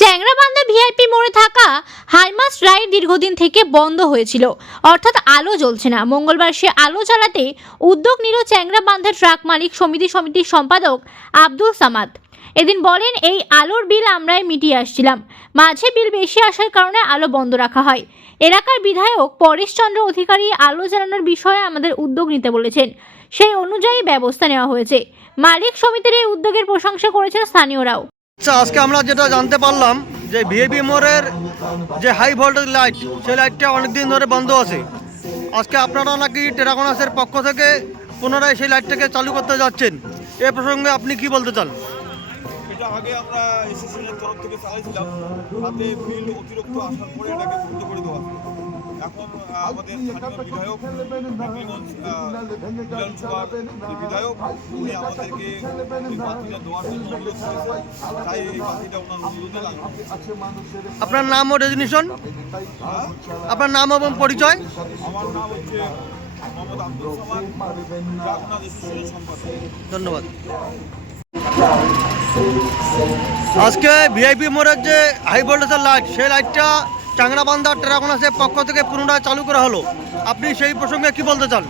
Changrabandha VIP মোড়ে থাকা high mast ride দীর্ঘদিন থেকে বন্ধ হয়েছিল। অর্থাৎ আলো জ্বলছে না। মঙ্গলবার সে আলো জ্বালাতে উদ্যোগ নিল চ্যাংরাবান্ধা ট্রাক মালিক সমিতি সমিতির সম্পাদক আব্দুল সামাদ। এদিন বলেন, এই আলোর বিল আমরাই মিটিয়ে আসছিলাম। মাঝে বিল বেশি আসার কারণে আলো বন্ধ রাখা হয়। এলাকার বিধায়ক পরেশচন্দ্র অধিকারী আলো জ্বালানোর বিষয়ে আমাদের উদ্যোগ নিতে বলেছেন। সেই অনুযায়ী ব্যবস্থা নেওয়া হয়েছে। মালিক সমিতির এই উদ্যোগের প্রশংসা করেছেন স্থানীয়রাও। আচ্ছা আজকে আমরা যেটা জানতে পারলাম যে ভিএবি মোড়ের যে হাই ভোল্টেজ লাইট সেই লাইটটা অনেক দিন ধরে বন্ধ আছে। আজকে আপনারা নাকি টেরাকোনাসের পক্ষ থেকে পুনরায় সেই লাইটটাকে চালু করতে যাচ্ছেন। এ প্রসঙ্গে আপনি কি বলতে চান? আগে আমরা তরফ থেকে তাতে অতিরিক্ত আসার পরে এটাকে বন্ধ করে দেওয়া এখন আমাদের স্থানীয় বিধায়ক বিধায়ক উনি আমাদেরকে এই বাতিটা দেওয়ার জন্য অনুরোধ করেছেন। তাই এই বাতিটা ওনার অনুরোধে লাগানো আপনার নাম ও রেজিগনেশন আপনার নাম এবং পরিচয়? আমার নাম হচ্ছে মোহাম্মদ আব্দুল সামাদ ধন্যবাদ। আজকে ভিআইপি মোড়ের যে হাই ভোল্টেজের লাইট সেই লাইটটা চাংরাবান্ধা ট্রাগনাসের পক্ষ থেকে পুনরায় চালু করা হলো। আপনি সেই প্রসঙ্গে কি বলতে চান?